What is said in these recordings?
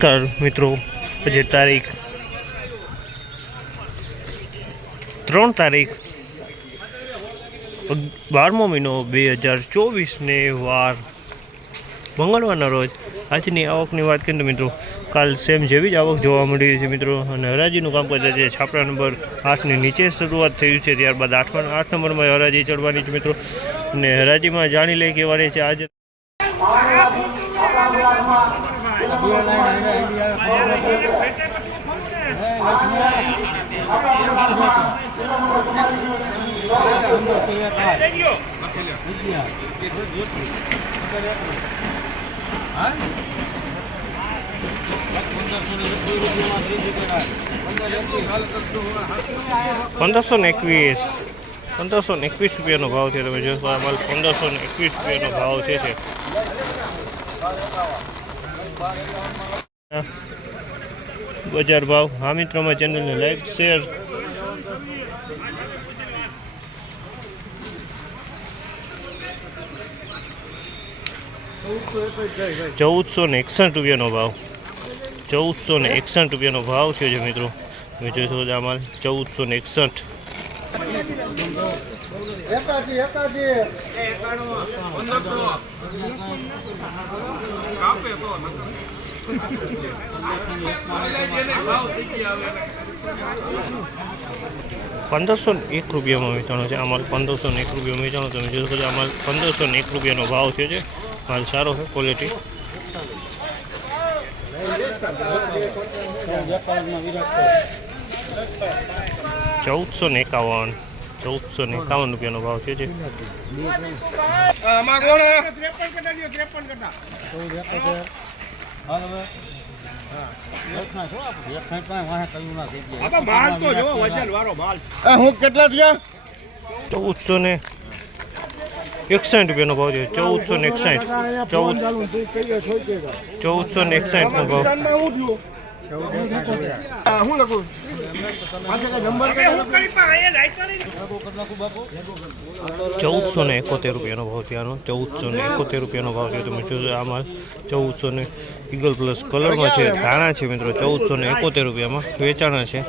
નમસ્કાર મિત્રો, આજે તારીખ ત્રણ તારીખ બારમો મહિનો બે હજાર ચોવીસને વાર મંગળવારના રોજ આજની આવકની વાત કરીએ તો મિત્રો, કાલ સેમ જેવી જ આવક જોવા મળી છે મિત્રો, અને હરાજીનું કામકાજ આજે છાપરા નંબર આઠની નીચે શરૂઆત થયું છે, ત્યારબાદ આઠમાં, આઠ નંબરમાં હરાજી ચડવાની છે મિત્રો, અને હરાજીમાં જાણી લઈ કહેવાની છે. આજે પંદરસો ને એકવીસ. પંદરસો ને એકવીસ રૂપિયાનો ભાવ છે, તમે જોશો પંદરસો ને એકવીસ રૂપિયાનો ભાવ છે. બજાર ભાવ. હા મિત્રોમાં ચેનલને લાઈક શેર ચૌદસો ને એકસઠ રૂપિયાનો ભાવ. ચૌદસો ને એકસઠ રૂપિયાનો ભાવ થયો છે મિત્રો. તમે જોઈ શકો છો આ માલ ચૌદસો ને એકસઠ. પંદરસો એક રૂપિયામાં વેચાણો છે. અમારે પંદરસો એક રૂપિયામાં વેચાણો. તમે જોઈ શકો છો આ પંદરસો એક રૂપિયાનો ભાવ થયો છે. માલ સારો છે ક્વોલિટી ચૌદસો ને એકાવન ચૌદસો ને એકાવન રૂપિયાનો ભાવ થયો છે હું કેટલા થયા? ચૌદસો ને એકસાઠ રૂપિયાનો ભાવ છે ચૌદસો ને એકસાઠ ચૌદ ચૌદસો ને એકસાઠનો ભાવ દુકાનમાં હું ચૌદસો ને એકોતેર રૂપિયાનો ભાવ ત્યાંનો ચૌદસો ને એકોતેર રૂપિયાનો ભાવ થયો. તમે જોશો આ માલ ચૌદસો ને ઈગલ પ્લસ કલરમાં છે, ધાણા છે મિત્રો, ચૌદસો ને એકોતેર રૂપિયામાં વેચાણા છે.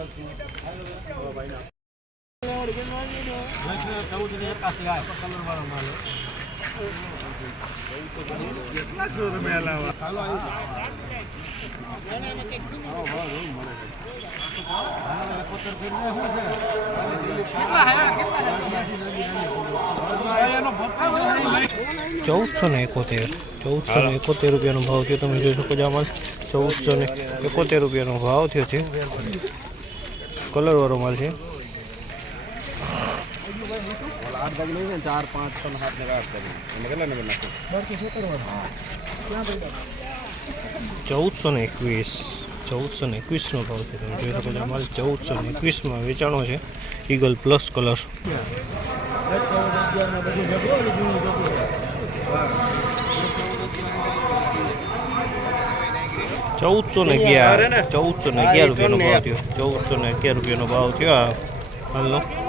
ચૌદસો ને એકોતેર ચૌદસો ને એકોતેર રૂપિયાનો ભાવ થયો તમે જોઈ શકો છો આ માલ ચૌદસો ને એકોતેર રૂપિયાનો ભાવ થયો છે. કલરવાળો માલ છે. ચૌદસો ને એકવીસ ચૌદસો ને એકવીસનો ભાવ છે તમે જોઈ શકો છો માલ ચૌદસો ને એકવીસમાં વેચાણો છે ઈગલ પ્લસ કલર ચૌદસો ને અગિયાર ચૌદસો ને અગિયાર રૂપિયાનો ભાવ થયો ચૌદસો ને અગિયાર રૂપિયાનો ભાવ થયો આ હાલનો